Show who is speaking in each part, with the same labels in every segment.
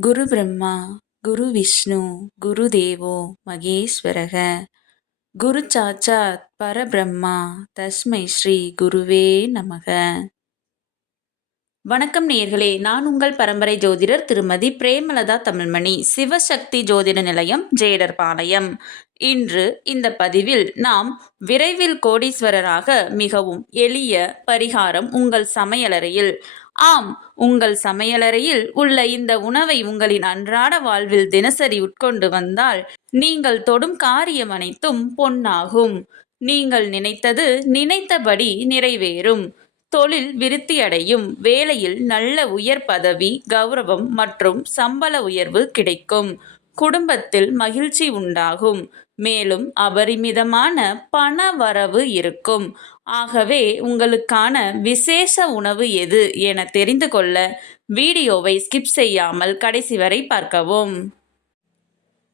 Speaker 1: குரு பிரம்மா குரு விஷ்ணு குரு தேவோ மகேஸ்வரக. குரு சாட்சாத் பரபிரம்மா தஸ்மை ஸ்ரீ குருவே நமக. வணக்கம் நேர்களே நான் உங்கள் பரம்பரை ஜோதிடர் திருமதி பிரேமலதா தமிழ்மணி சிவசக்தி ஜோதிட நிலையம் ஜேடர் பாளையம் இன்று இந்த பதிவில் நாம் விரைவில் கோடீஸ்வரராக மிகவும் எளிய பரிகாரம் உங்கள் சமையலறையில் ஆம் உங்கள் சமையலறையில் உள்ள இந்த உணவை உங்களின் அன்றாட வாழ்வில் தினசரி உட்கொண்டு வந்தால் நீங்கள் தொடும் காரியம் அனைத்தும் பொன்னாகும். நீங்கள் நினைத்தது நினைத்தபடி நிறைவேறும். தொழில் விருத்தியடையும். வேலையில் நல்ல உயர் பதவி கௌரவம் மற்றும் சம்பள உயர்வு கிடைக்கும். குடும்பத்தில் மகிழ்ச்சி உண்டாகும். மேலும் அபரிமிதமான பண வரவு இருக்கும். ஆகவே உங்களுக்கான விசேஷ உணவு எது என தெரிந்து கொள்ள வீடியோவை ஸ்கிப் செய்யாமல் கடைசி வரை பார்க்கவும்.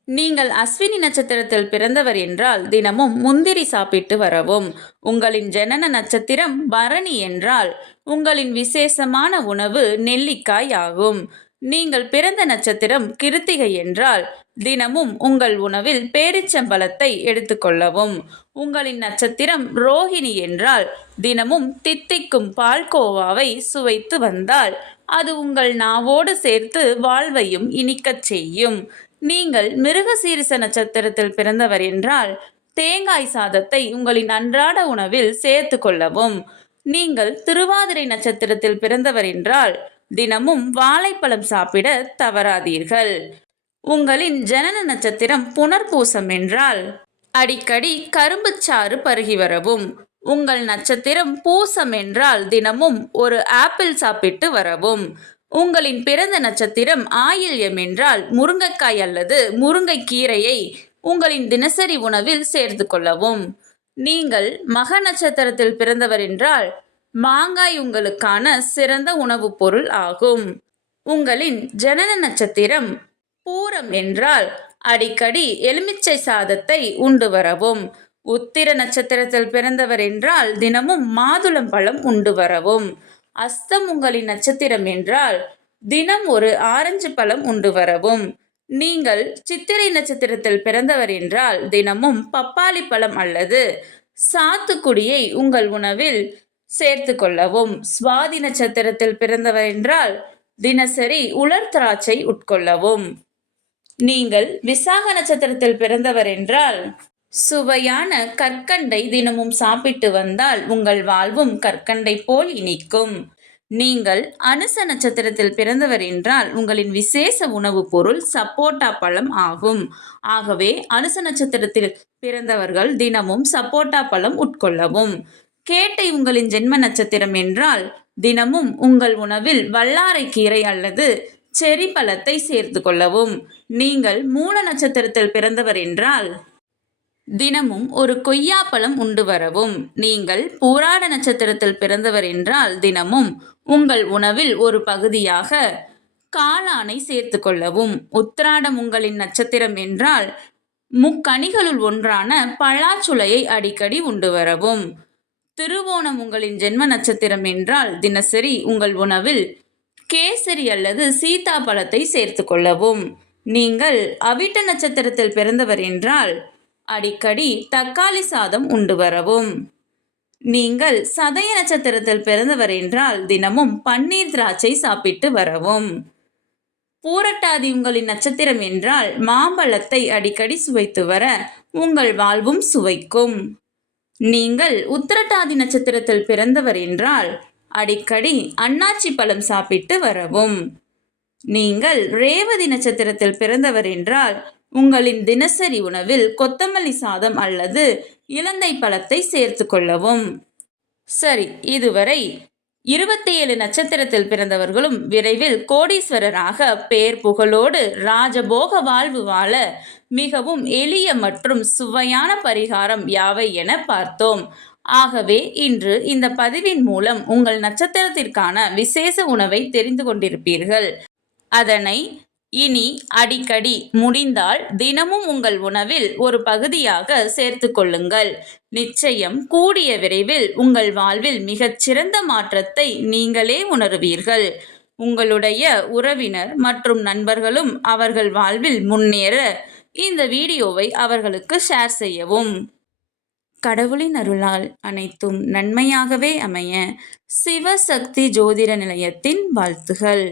Speaker 1: நீங்கள் அஸ்வினி நட்சத்திரத்தில் பிறந்தவர் என்றால் தினமும் முந்திரி சாப்பிட்டு வரவும். உங்களின் ஜனன நட்சத்திரம் பரணி என்றால் உங்களின் விசேஷமான உணவு நெல்லிக்காய் ஆகும். நீங்கள் பிறந்த நட்சத்திரம் கிருத்திகை என்றால் தினமும் உங்கள் உணவில் பேரிச்சம்பழத்தை எடுத்துக்கொள்ளவும். உங்களின் நட்சத்திரம் ரோஹிணி என்றால் தினமும் தித்திக்கும் பால்கோவாவை சுவைத்து வந்தால் அது உங்கள் நாவோடு சேர்த்து வாழ்வையும் இனிக்கச் செய்யும். நீங்கள் மிருகசீரிச நட்சத்திரத்தில் பிறந்தவர் என்றால் தேங்காய் சாதத்தை உங்களின் அன்றாட உணவில் சேர்த்து கொள்ளவும். நீங்கள் திருவாதிரை நட்சத்திரத்தில் பிறந்தவர் என்றால் தினமும் வாழைப்பழம் சாப்பிட தவறாதீர்கள். உங்களின் ஜனன நட்சத்திரம் புனர்பூசம் என்றால் அடிக்கடி கரும்புச்சாறு பருகி வரவும் உங்கள் நட்சத்திரம் பூசம் என்றால் தினமும் ஒரு ஆப்பிள் சாப்பிட்டு வரவும் உங்களின் பிறந்த நட்சத்திரம் ஆயில்யம் என்றால் முருங்கைக்காய் அல்லது முருங்கைக்கீரையை உங்களின் தினசரி உணவில் சேர்த்து கொள்ளவும். நீங்கள் மக நட்சத்திரத்தில் பிறந்தவர் என்றால் மாங்காய் உங்களுக்கான சிறந்த உணவுப் பொருள் ஆகும். உங்களின் ஜனன நட்சத்திரம் பூரம் என்றால் அடிக்கடி எலுமிச்சை சாதத்தை உண்டு வரவும் உத்திர நட்சத்திரத்தில் பிறந்தவர் என்றால் தினமும் மாதுளம் பழம் உண்டு வரவும். அஸ்தம் உங்களின் நட்சத்திரம் என்றால் தினம் ஒரு ஆரஞ்சு பழம் உண்டு வரவும். நீங்கள் சித்திரை நட்சத்திரத்தில் பிறந்தவர் என்றால் தினமும் பப்பாளி பழம் அல்லது சாத்துக்குடியை உங்கள் உணவில் சேர்த்து கொள்ளவும். சுவாதி நட்சத்திரத்தில் பிறந்தவர் என்றால் தினசரி உலர் திராட்சை உட்கொள்ளவும். நீங்கள் விசாக நட்சத்திரத்தில் பிறந்தவர் என்றால் சுவையான கற்கண்டை தினமும் சாப்பிட்டு வந்தால் உங்கள் வாழ்வும் கற்கண்டை போல் இனிக்கும். நீங்கள் அனுச நட்சத்திரத்தில் பிறந்தவர் என்றால் உங்களின் விசேஷ உணவுப் பொருள் சப்போட்டா பழம் ஆகும். ஆகவே அனுச நட்சத்திரத்தில் பிறந்தவர்கள் தினமும் சப்போட்டா பழம் உட்கொள்ளவும். கேட்டை உங்களின் ஜென்ம நட்சத்திரம் என்றால் தினமும் உங்கள் உணவில் வல்லாரை கீரை அல்லது செரி பழத்தை சேர்த்து கொள்ளவும். நீங்கள் மூல நட்சத்திரத்தில் பிறந்தவர் என்றால் தினமும் ஒரு கொய்யாப்பழம் உண்டு வரவும். நீங்கள் பூராட நட்சத்திரத்தில் பிறந்தவர் என்றால் தினமும் உங்கள் உணவில் ஒரு பகுதியாக காளானை சேர்த்து கொள்ளவும். உத்திராடம் உங்களின் நட்சத்திரம் என்றால் முக்கணிகளுள் ஒன்றான பலாச்சுளையை அடிக்கடி உண்டு வரவும். திருவோணம் உங்களின் ஜென்ம நட்சத்திரம் என்றால் தினசரி உங்கள் உணவில் கேசரி அல்லது சீதா பழத்தை சேர்த்து கொள்ளவும். நீங்கள் அவிட்ட நட்சத்திரத்தில் பிறந்தவர் என்றால் அடிக்கடி தக்காளி சாதம் உண்டு வரவும். நீங்கள் சதய நட்சத்திரத்தில் பிறந்தவர் என்றால் தினமும் பன்னீர் திராட்சை சாப்பிட்டு வரவும். பூரட்டாதி உங்களின் நட்சத்திரம் என்றால் மாம்பழத்தை அடிக்கடி சுவைத்து வர உங்கள் வாழ்வும் சுவைக்கும். நீங்கள் உத்திரட்டாதி நட்சத்திரத்தில் பிறந்தவர் என்றால் அடிக்கடி அன்னாச்சி பழம் சாப்பிட்டு வரவும். நீங்கள் ரேவதி நட்சத்திரத்தில் பிறந்தவர் என்றால் உங்களின் தினசரி உணவில் கொத்தமல்லி சாதம் அல்லது இலந்தை பழத்தை சேர்த்து கொள்ளவும். சரி இதுவரை இருபத்தி ஏழு நட்சத்திரத்தில் பிறந்தவர்களும் விரைவில் கோடீஸ்வரராக பேர் புகழோடு ராஜபோக வாழ்வு வாழ மிகவும் எளிய மற்றும் சுவையான பரிகாரம் யாவை என பார்த்தோம். ஆகவே இன்று இந்த பதிவின் மூலம் உங்கள் நட்சத்திரத்திற்கான விசேஷ உணவை தெரிந்து கொண்டிருப்பீர்கள். அதனை இனி அடிக்கடி முடிந்தால் தினமும் உங்கள் உணவில் ஒரு பகுதியாக சேர்த்து கொள்ளுங்கள். நிச்சயம் கூடிய விரைவில் உங்கள் வாழ்வில் மிகச்சிறந்த மாற்றத்தை நீங்களே உணருவீர்கள். உங்களுடைய உறவினர் மற்றும் நண்பர்களும் அவர்கள் வாழ்வில் முன்னேற இந்த வீடியோவை அவர்களுக்கு ஷேர் செய்யவும். கடவுளின் அருளால் அனைத்தும் நன்மையாகவே அமைய சிவசக்தி ஜோதிட நிலையத்தின் வாழ்த்துகள்.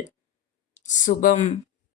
Speaker 1: சுபம்.